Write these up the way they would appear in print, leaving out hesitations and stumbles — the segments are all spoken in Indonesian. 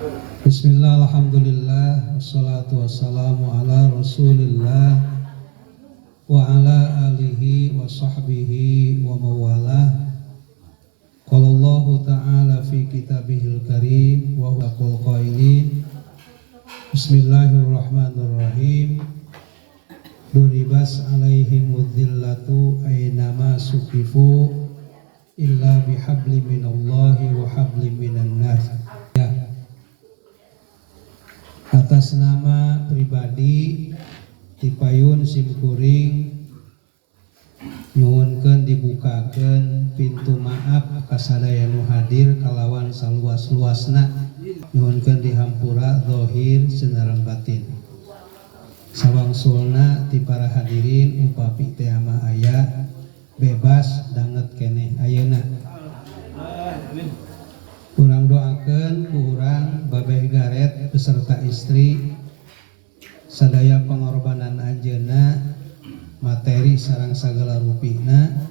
Bismillah, alhamdulillah, wassalatu wassalamu ala rasulillah wa ala alihi wa sahbihi wa mawalah. Qala Allah ta'ala fi kitabihil karim wa huwa qailin. Bismillahirrahmanirrahim. Duribas alaihimud dhillatu aynama sukifu illa bihabli minallahi wa habli minan nas. Atas nama pribadi Tipayun Simkuring nyuwunkeun dibukakeun pintu maaf ka sadaya nu hadir kalawan saluas-luasna, nyuwunkeun dihampura zahir senaran batin. Sawangsulna ti para hadirin upapi teh ama aya bebas danget keneh ayeuna. Urang doakeun ku urang Babeh Garet beserta istri sadaya pengorbanan anjeunna materi sareng sagala rupihna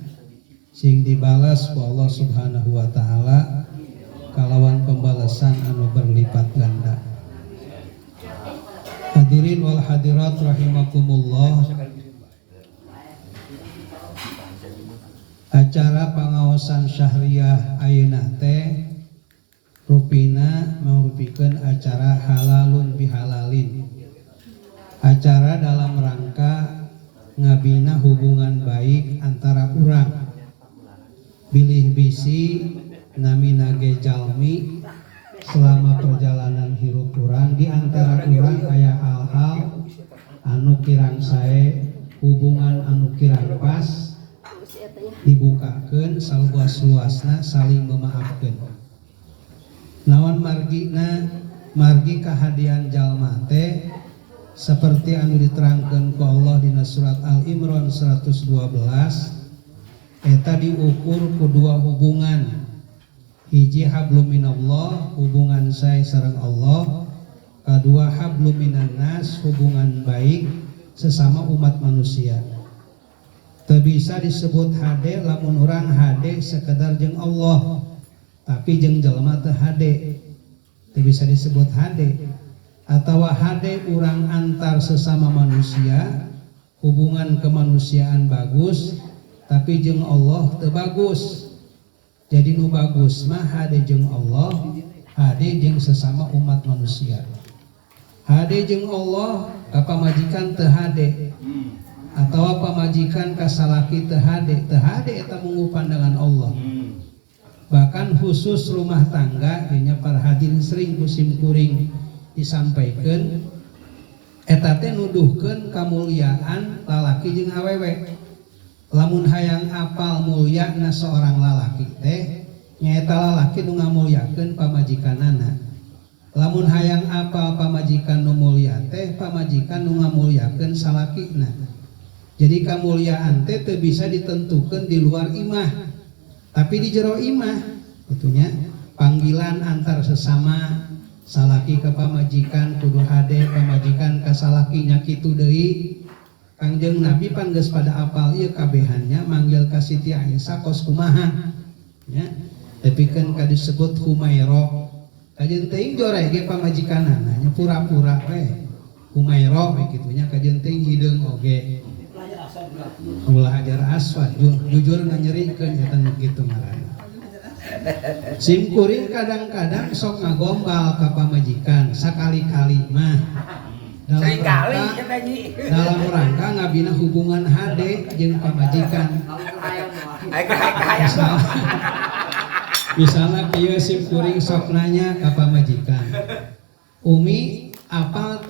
sing dibalas ku Allah Subhanahu wa taala kalawan pembalasan anu berlipat ganda. Hadirin wal hadirat rahimakumullah. Acara pangaosan syahriah ayeuna teh rupina mangrupikeun acara halalun bihalalin, acara dalam rangka ngabina hubungan baik antara urang bilih bisi nami nage jalmi selama perjalanan hirup urang. Di antara urang aya hal-hal anu kirang sae, hubungan anu kirang pas dibukakeun saluas-luasna saling memaafkeun. Naon margina, margi kahadian jalma teh seperti anu diterangkeun ku Allah dina surat Al-Imran 112 eta diukur ku dua hubungan. Hiji hablum minallah, hubungan saya sareng Allah. Kedua hablum minan nas, hubungan baik sesama umat manusia. Teu bisa disebut hade lamun urang hade sekedar jeung Allah, tapi jeung jelema teu hade teu bisa disebut hade. Atawa hade urang antar sesama manusia, hubungan kemanusiaan bagus, tapi jeung Allah teu bagus. Jadi nu bagus mah hade jeung Allah, hade jeung sesama umat manusia. Hade jeung Allah ka pamajikan teu hade, atawa pamajikan ka salaki teu hade eta munggu pandangan Allah. Bahkan khusus rumah tangga nya para hadirin sering ku simkuring disampaikan eta teh nuduhkeun kamuliaan lalaki jeung awewe. Lamun hayang apal mulyana seorang lalaki teh nyaeta lalaki nu ngamulyakeun pamajikanana. Lamun hayang apal pamajikan nu mulya teh pamajikan nu ngamulyakeun salakina. Jadi kamuliaan teh teu bisa ditentukeun di luar imah, tapi di jero imah. Itunya panggilan antar sesama salaki ke pamajikan kudu hade, pamajikan ka salaki nya kitu deui. Kangjeng Nabi pan geus pada apal ieu kabehannya manggil ka Siti Aisyah kos kumaha nya tepikeun ka disebut Humairah. Kajeun teuing joreh ge pamajikanana nya pura-pura we Humairah we kitu nya kajeun teuing hideung oge. Ulah ajar aswad jujur nganyerikeun eta nu kitu ngaranna. Simkuring kadang-kadang sok ngagombal ka pamajikan sakali-kali mah dalam rangka ngabina hubungan hade jeung pamajikan. Misalnya kieu simkuring sok nanya ka pamajikan, Umi apa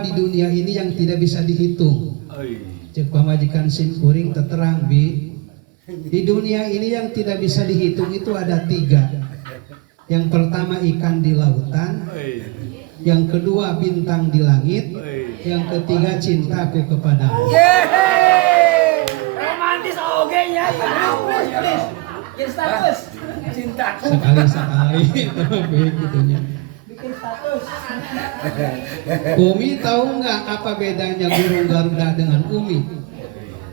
di dunia ini yang tidak bisa dihitung? Cek pamajikan simkuring terterang bi, di dunia ini yang tidak bisa dihitung itu ada 3. Yang pertama ikan di lautan, yang kedua bintang di langit, yang ketiga cintaku kepadamu. Romantis oge nya. Bikin status cintaku. Sekali-sekali tapi gitunya. Bikin status. Umi tahu nggak apa bedanya burung Garuda dengan Umi?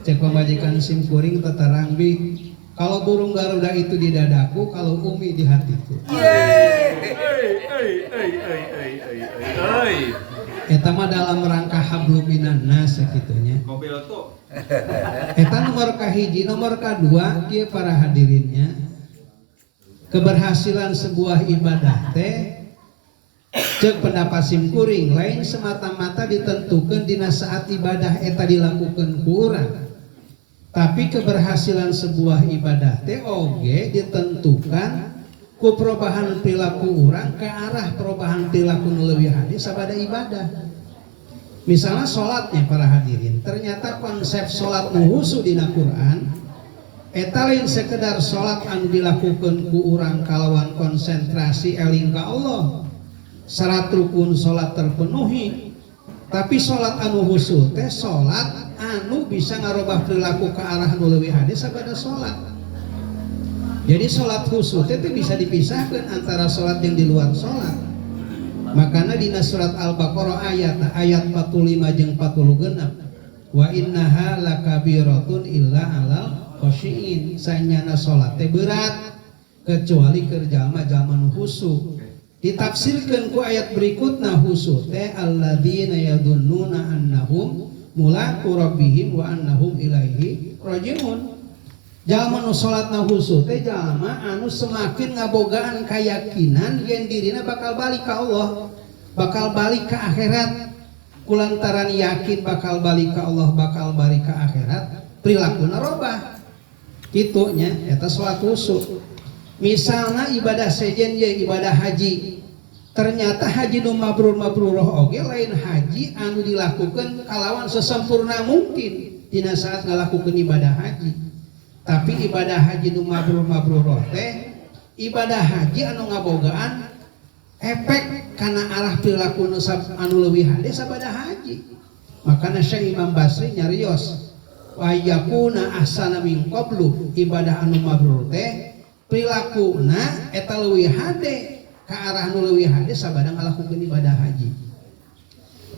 Cek pemajikan simkuring teterang bi. Kalau burung Garuda itu di dadaku, kalau Umi di hatiku. Eta mah dalam rangka hablum minan nas sakitunya. Mobil tuh. Eta nomor kahiji, nomor kadua kieu para hadirinnya. Keberhasilan sebuah ibadah teh cek pendapat simkuring lain semata-mata ditentukan dina saat ibadah eta dilakukan ku urang. Tapi keberhasilan sebuah ibadah teh oge ditentukan ku perubahan perilaku urang ke arah perubahan perilaku nu leuwih hade sabada ibadah. Misalnya sholatnya para hadirin, ternyata konsep sholat nu husu dina Quran eta lain sekedar sholat anu dilakukan ku urang kalawan konsentrasi eling ka Allah. Syarat rukun sholat terpenuhi, tapi sholat anu husu teh sholat anu bisa ngarobah perilaku ke arah nu leuwih hade sabada sholat. Jadi sholat husu teh bisa dipisahkan antara sholat yang di luar sholat. Makanya dina surat Al-Baqarah ayat 45 jeung 46 wa innaha lakabiratun illa alal khosyiin, sanyana sholat teh berat kecuali keur jalma-jalma nu husu. Ditafsirkan ku ayat berikutna husu teh alladzina yadunnuna annahum mulaqu rabbihim wa annahum ilaihi rajiun. Jalma nu salatna husu teh jalma anu semakin ngabogaan keyakinan yen dirina bakal balik ka Allah, bakal balik ke akhirat. Kulantaran yakin bakal balik ka Allah, bakal balik ke akhirat, prilakuna robah. Kitu nya eta salat husu. Misalnya ibadah sejen ye ibadah haji, ternyata haji nu mabrur-mabruroh oge lain haji anu dilakukan kalawan sesempurna mungkin dina saat ngalakukeun ibadah haji. Tapi ibadah haji nu mabrur-mabruroh teh ibadah haji anu ngabogaan efek kana arah perilaku nu anu leuwih hade sabada haji. Makana Syekh Imam Basri nyarios wa yakuna ahsana min qablu, ibadah anu mabrur teh prilakuna eta leuwih hade ka arah nu leuwih hade sabada ngalakukeun ibadah haji.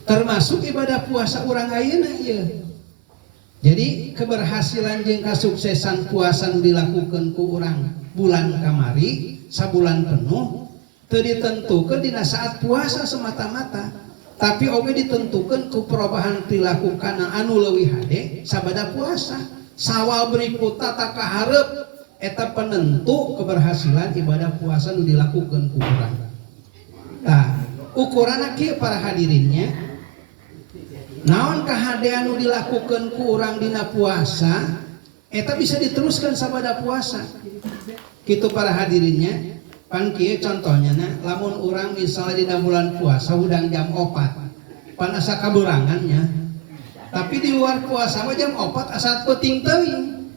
Termasuk ibadah puasa urang ayeuna ieu. Jadi keberhasilan jeung kasuksesan puasa nu dilakukeun ku urang bulan kamari sabulan penuh teu ditentukeun dina saat puasa semata-mata, tapi oge ditentukeun ku perubahan perilaku kana anu leuwih hade sabada puasa. Sawal berikutna ta kaharep eta penentu keberhasilan ibadah puasa nu dilakukeun ku urang. Tah, ukuranna kieu para hadirinnya. Naon kahadean nu dilakukeun ku urang dina puasa eta bisa diteruskan sabada puasa. Kitu para hadirinnya. Pan kieu contohnya lamun urang misalnya dina bulan puasa udang jam 4 pan asa kaburangannya. Tapi di luar puasa mah jam 4 asa peuting teuing.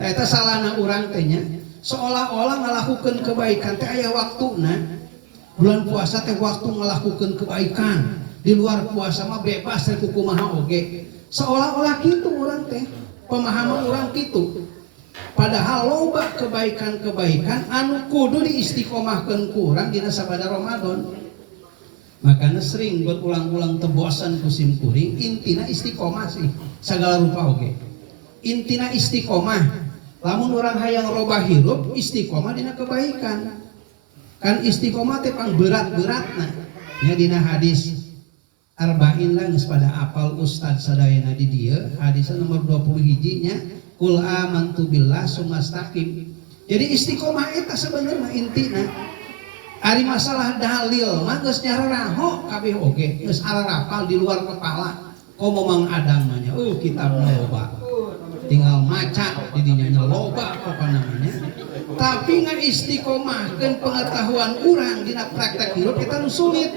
Eta salahna urang teh nya seolah-olah ngalakukeun kebaikan teh aya waktuna. Bulan puasa teh waktu ngalakukeun kebaikan. Di luar puasa mah bebas teh kumaha oge. Seolah-olah kitu urang teh. Pemahaman urang kitu. Padahal loba kebaikan-kebaikan anu kudu diistiqomahkeun ku urang dina sabada Ramadan. Makanya sering berulang-ulang tebosan ku simkuring intina istiqomah sih sagala rupa oge. Intina istiqomah. Lamun urang hayang robah hirup istiqomah dina kebaikan. Kan istiqomah teh pang berat-beratna. Nya dina hadis Arba'in lah geus pada apal ustad sadayana di dieu, hadis nomor 20 hijinya qul amantu billah sumastaqim. Jadi istiqomah eta sebenarnya intina. Ari masalah dalil mah geus nyararaho kabeh oge, geus ararapal di luar kepala. Komo Mang Adang mah nya kitab loba. Tinggal maca di dinya nya loba pokona namanya. Tapi ngaistiqomahkeun pengetahuan urang dina praktek hirup eta nu sulit.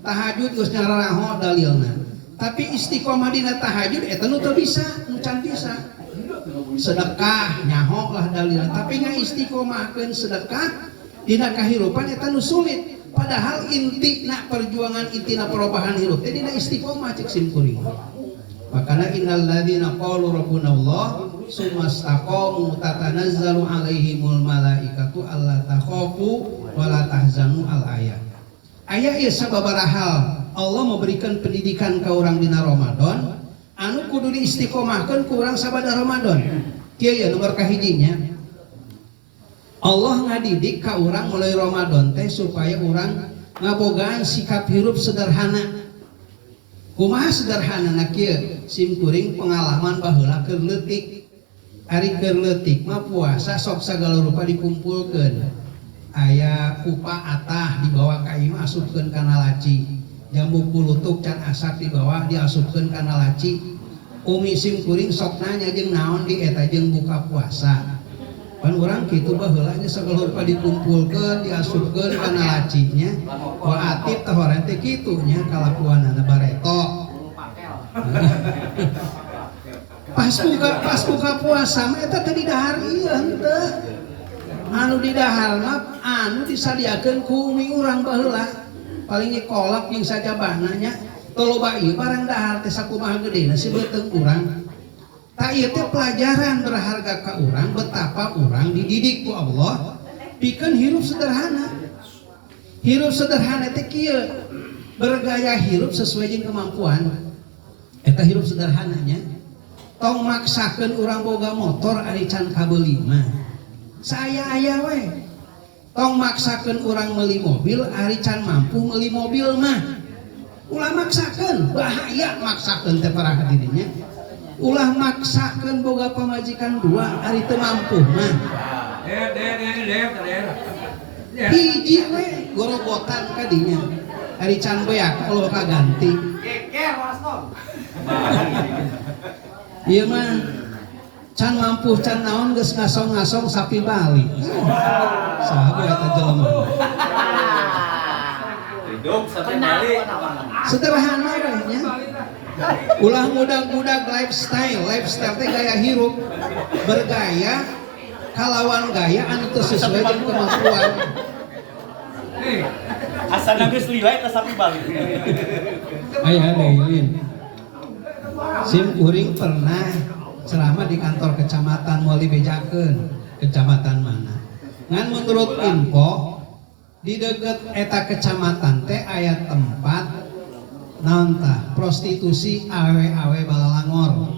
Tahajud geus nyararaho dalilna. Tapi istiqomah dina tahajud eta nu teu bisa, nu can bisa. Sedekah nyaho lah dalilna, tapi ngaistiqomahkeun sedekah dina kahirupan eta nu sulit. Padahal intina perjuangan intina perubahan hirup teh dina istiqomah cek simkuring. Makana innal ladzina qalu rabbunallah sumastaqamu tatanazzalu alaihimul malaikatu alla takhafu wa la tahzanu al ayat. Aya ieu sababaraha hal Allah memberikan pendidikan ka urang dina Ramadan anu kudu diistiqomahkeun ku urang sabada Ramadan. Kieu ya nomor kahijinya. Allah ngadidik ka urang mulai Ramadan teh supaya urang ngabogaan sikap hirup sederhana. Kumaha sederhana na kieu simkuring pengalaman baheula keur leutik. Ari keur leutik mah puasa sok sagala rupa dikumpulkeun. Aya upah atah dibawa ka imah asupkeun kana laci. Jambu kulutuk can asak dibawa diasupkeun kana laci. Umi simkuring sok nanya jeung naon di eta jeung buka puasa. Pan urang kitu baheula nya sagala rupa dikumpulkeun diasupkeun kana lacinya. Wa atip teh horen teh kitu nya kalakuanana bareto. Pas buka puasa mah eta teh di dahar ieu henteu. Anu di dahar mah anu disadiakeun ku umi urang baheula. Paling kolak jeung sajabahna nya. Teu loba ieu barang dahar teh sakumaha gedena si beuteung urang. Tak ieu teh pelajaran berharga ka urang betapa urang dididik ku Allah pikeun hirup sederhana. Hirup sederhana teh kieu bergaya hirup sesuai jeung kemampuan. Eta hirup sederhananya. Tong maksakeun urang boga motor ari can kabeuli mah. Saya aya we. Tong maksakeun urang meuli mobil ari can mampu meuli mobil mah. Ulah maksakeun, bahaya maksakeun teh para hadirinya. Ulah maksakeun boga pamajikan dua ari teu mampu mah. Hiji we gorogotan ka dinya. Ari can beak kalau kaganti. Ieu mah can mampu can naon geus ngasong-ngasong sapi Bali. Saha eta jelema. Hidup sapi Bali. Sederhana we nya. Ulah mudag-mudag lifestyle teh gaya hirup bergaya kalawan gaya anu teu sesuai jeung kemampuan. Asana geus liwai teh sapi Bali. Aya deui. Sim kuring pernah selama di kantor kecamatan moal dibejakeun kecamatan mana. Ngan menurut info di deket eta kecamatan teh aya tempat naon tah prostitusi awe-awe balalangor.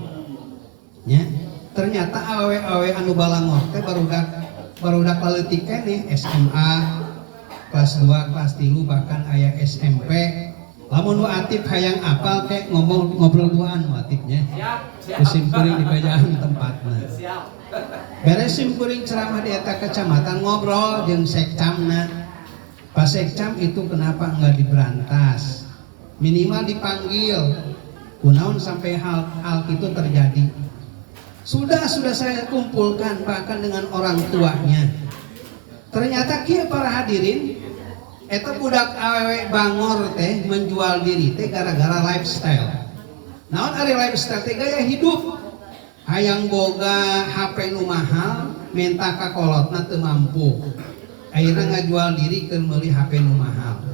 Nya, ternyata awe-awe anu balangor teh barudak leutik keneh SMA kelas 2, kelas 3 bahkan aya SMP. Lamun nu atip hayang apal teh ngobrol duaan nu atipnya. Kusim kuring di bajaan tempatna. Beres sim kuring ceramah di eta kecamatan ngobrol jeung sekcamna. Pas sekcam itu kenapa enggak diberantas? Minimal dipanggil. Kunaon sampai hal itu terjadi. Sudah saya kumpulkan bahkan dengan orang tuanya. Ternyata kieu para hadirin eta budak awewe bangor teh menjual diri teh gara-gara lifestyle. Naon ari lifestyle teh gaya hidup. Hayang boga HP nu mahal, menta ka kolotna teu mampu. Akhirnya ngajual diri keur meuli HP nu mahal.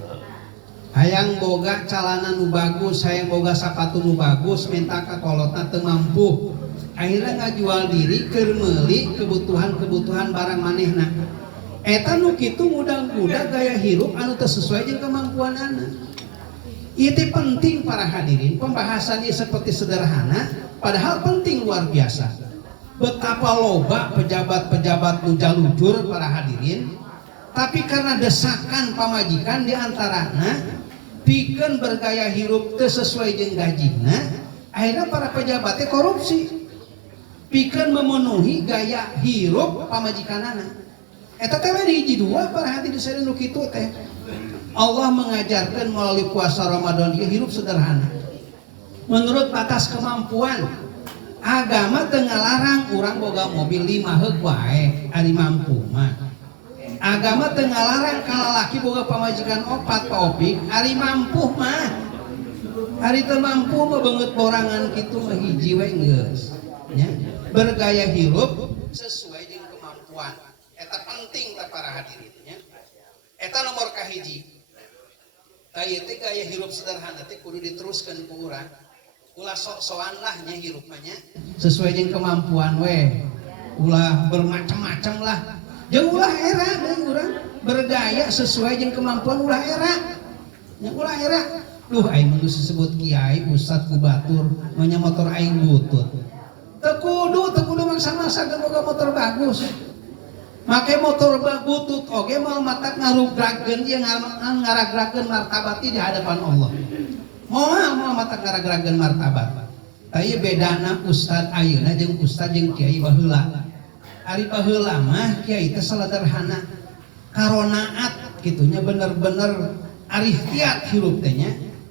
Hayang boga calana nu bagus, hayang boga sapatu nu bagus, menta ka kolotna teu mampu. Akhirnya ngajual diri keur meuli kebutuhan barang manehna. Eta nu kitu mudah-mudah gaya hirup anu teu sesuai jeung kemampuanana. Ieu teh penting para hadirin, pembahasannya seperti sederhana padahal penting luar biasa. Betapa loba pejabat-pejabat nu jalujur para hadirin, tapi karena desakan pamajikan di antarana pikeun bergaya hirup teu sesuai jeung gajina, akhirnya para pejabat teh korupsi. Pikeun memenuhi gaya hirup pamajikanana. Eta teh hiji dua para hadirin sadaya nu kitu teh. Allah mengajarkan melalui puasa Ramadan ieu hirup sederhana. Menurut batas kemampuan. Agama teu ngalarang urang boga mobil 5 heug wae ari mampu mah. Agama teu ngalarang ka lalaki boga pamajikan 4 paopik ari mampu mah. Ari teu mampu mah beungeut borangan kitu mah hiji we geus. Nya, bergaya hirup sesuai dengan kemampuan. Eta penting tak para hadirin nya. Eta nomor kahiji. Tah ieu teh gaya hirup sederhana teh kudu diteruskeun ku urang. Ulah sok-sokan lah nya hirup mah nya. Sesuai jeung kemampuan we. Ulah bermacam-macam lah. Jeung ulah era deui urang bergaya sesuai jeung kemampuan ulah era. Nya ulah era. Duh aing geus disebut kiai, ustad, kubatur, nya motor aing butut. Teu kudu maksa-maksa boga motor bagus. make motor butut oge mau matak ngarugrakeun ieu ngaragrakeun martabat di hadapan Allah. Moal matak ngaragrakeun martabat. Tapi bedana ustad ayeuna jeung ustad jeung kiai baheula. Ari baheula mah kiai teh saladerhana, karonaat kitunya bener-bener ari ikhtiat hirup teh nya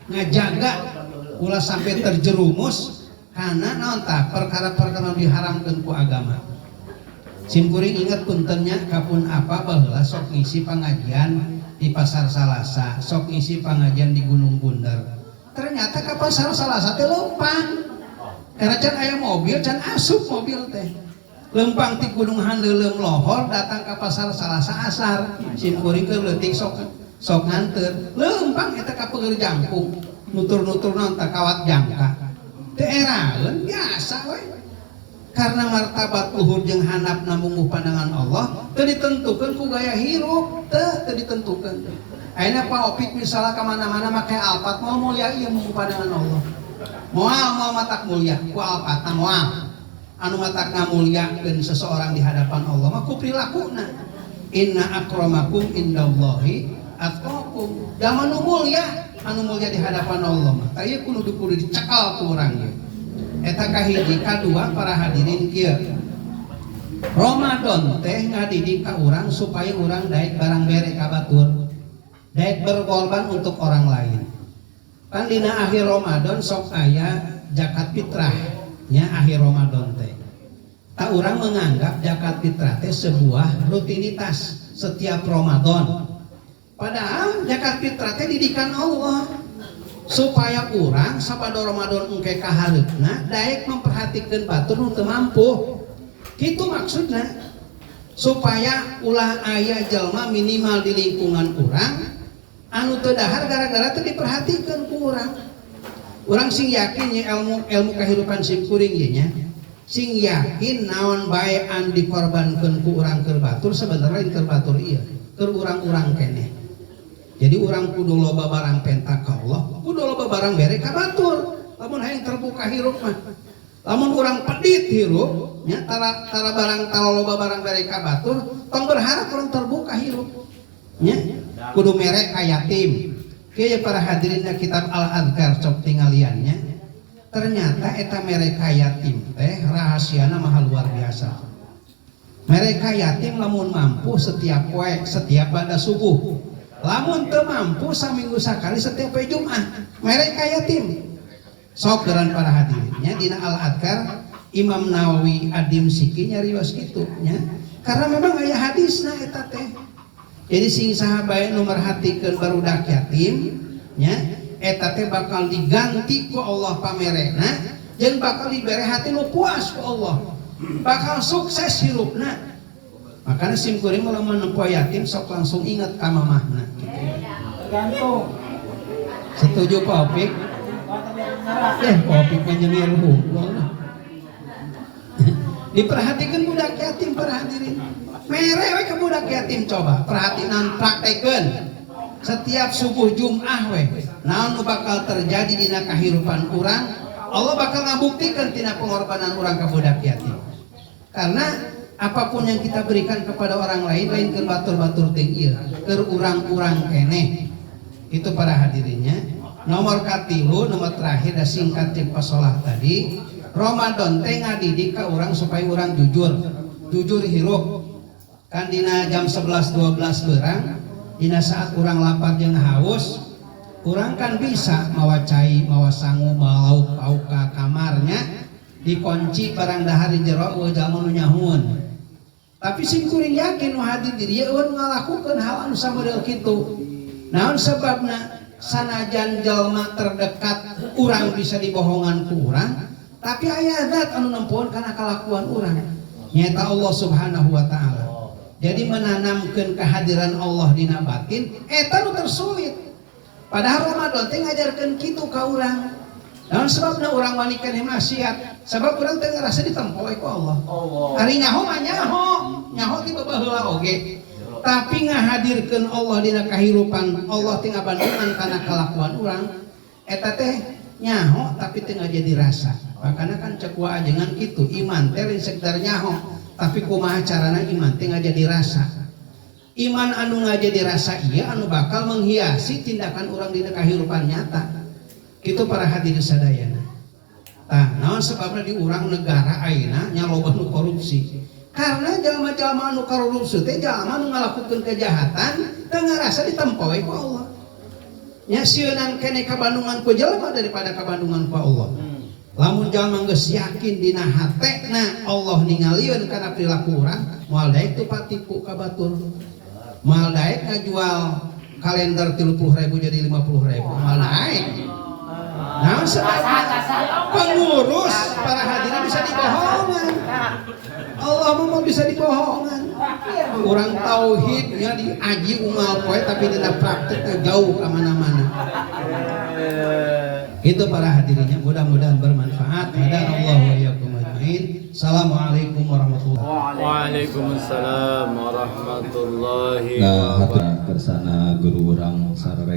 ngajaga ulah sampai terjerumus kana naon tah perkara-perkara diharamkeun ku agama. Simkuring inget puntennya kapun apa baheula sok ngisi pangajian di Pasar Salasa, sok ngisi pangajian di Gunung Bunder. Ternyata ka Pasar Salasa teh leumpang. Karena can aya mobil, can asup mobil teh. Lempang ti gunung handeuleum lohor datang ke Pasar Salasa asar. Simkuring keur leutik sok nganteur. Lempang eta ka peugeur jangkung. Nutur-nutur naon teh kawat jangka. Teu eraeun biasa we. Karena martabat luhur jeung handapna mungguh pandangan Allah teu ditentukeun ku gaya hirup, teu ditentukeun. Ayeuna Pak Opik misalnya ka mana-mana make alpat mau mulia ieu mungguh pandangan Allah. Moal matak mulia ku alpatna moal anu matak ngamulyakeun seseorang di hadapan Allah mah ku prilakuna. Inna akramakum indallahi atqakum. Da anu mulia di hadapan Allah mah tah ieu kudu dicekal ku urang ieu. Eta kahiji, kadua para hadirin kieu. Ramadan teh ngadidik ka urang supaya urang daek barang bere ka batur. Daek berkorban untuk orang lain. Kan dina akhir Ramadan sok aya zakat fitrah nya akhir Ramadan teh. Ta urang menganggap zakat fitrah teh sebuah rutinitas setiap Ramadan. Padahal zakat fitrah teh didikan Allah supaya urang sabada Ramadan engke kahareupna daek memperhatikeun batur nu teu mampu. Kitu maksudna. Supaya ulah aya jalma minimal di lingkungan urang anu teu dahar gara-gara teu diperhatikeun ku urang. Urang sing yakin nya ilmu kahirupan simkuring ieu nya. Sing yakin naon bae an dikorbankeun ku urang keur batur sebenarnya keur batur ieu, keur urang-urang keneh. Jadi urang kudu loba barang pentak ka Allah, kudu loba barang bere ka batur. Lamun hayang terbuka hirup mah. Lamun urang pedit hirup nya tara barang tara loba barang bere ka batur, tong berharap urang terbuka hirup. Nya kudu mere ka yatim. Kieu para hadirin kitab Al-Adhkar cok tingaliannya. Ternyata eta mere ka yatim teh rahasiana mah luar biasa. Mereka yatim lamun mampu setiap poe, setiap pada subuh. Lamun teu mampu saminggu sakali setiap poe Jumat. Mereka yatim. Sok geran para hadirinnya dina Al-Adhkar Imam Nawawi Adim Siki nyarios kitu nya. Karena memang aya hadisna eta teh. Jadi sing saha bae nu merhatikeun barudak yatim nya eta teh bakal diganti ku Allah pamerena jeung bakal dibere hati nu puas ku Allah. Bakal sukses hirupna. Makanya simkuring lamun nempoe yatim sok langsung ingat ka mamahna gitu. Tergantung. Setuju Pak Opik? Pak Opik nyengir hukum. Diperhatikan budak yatim para hadirin. Mere we ka budak yatim coba, perhatian praktekeun. Setiap subuh Jumat we, naon nu bakal terjadi dina kahirupan urang, Allah bakal ngabuktikeun tina pengorbanan urang ka budak yatim. Karena apapun yang kita berikan kepada orang lain keur batur-batur teh ieu, keur urang-urang keneh. Itu para hadirinnya. Nomor katilu, nomor terakhir da singkat jeung pasolah tadi, Ramadan teh ngadidik ka urang supaya urang jujur hirup. Kan dina jam 11-12 beurang, dina saat urang lapar jeung haus, urang kan bisa mawa cai, mawa sangu, mawa lauk pauk ka kamarnya, dikunci barang dahar di jero jalma nu nyahun. Tapi simkuring yakin nu hadir di dieu ngalakukeun hal anu samodel kitu. Naon sebabna? Sanajan jalma terdekat urang bisa dibohongan ku urang, tapi aya zat anu nempuan kana kalakuan urang. Nyata Allah Subhanahu wa taala. Jadi menanamkeun kehadiran Allah dina batin eta nu tersulit. Padahal Ramadan teh ngajarkeun kitu ka urang. Naon sebabna urang wani keneh maksiat? Sebab urang teh ngarasa ditempo ku Allah. Ari nyaho mah nyaho ti baheula oge. Tapi ngahadirkeun Allah dina kahirupan Allah teh ngabandungan kana kalakuan urang eta teh nyaho tapi teu jadi rasa. Makana kan cek wa ajengan kitu iman teh lain sekedar nyaho tapi kumaha carana iman teh jadi rasa. Iman anu jadi rasa iya anu bakal menghiasi tindakan orang di kehidupan nyata. Itu para hadirin sadayana. Tah, naon sebabna di urang negara ayeuna nya loba nu korupsi. Karena jalma-jalma anu korupsi teh jalma anu ngalakukeun kejahatan teu ngarasa ditempoe ku Allah. Nya sieunang kene kabandungan ku jalma daripada kabandungan ku Allah. Lamun jalma geus yakin dina hatena Allah ningalieun kana perilaku urang, moal daek teu patipu ka batur. Moal daek ngajual kalender 30.000 jadi 50.000, moal daek. Nah, pengurus para hadirin bisa dibohongan. Allah mau bisa dibohongan. Orang tauhidnya diaji unggal poe tapi tidak prakteknya jauh kemana-mana. Itu para hadirinnya mudah-mudahan bermanfaat. Hadanallahu wa iyyakum ajmain. Assalamualaikum warahmatullahi wabarakatuh. Waalaikumsalam warahmatullahi Nah, wabarakatuh. hatur kersana guru urang sararea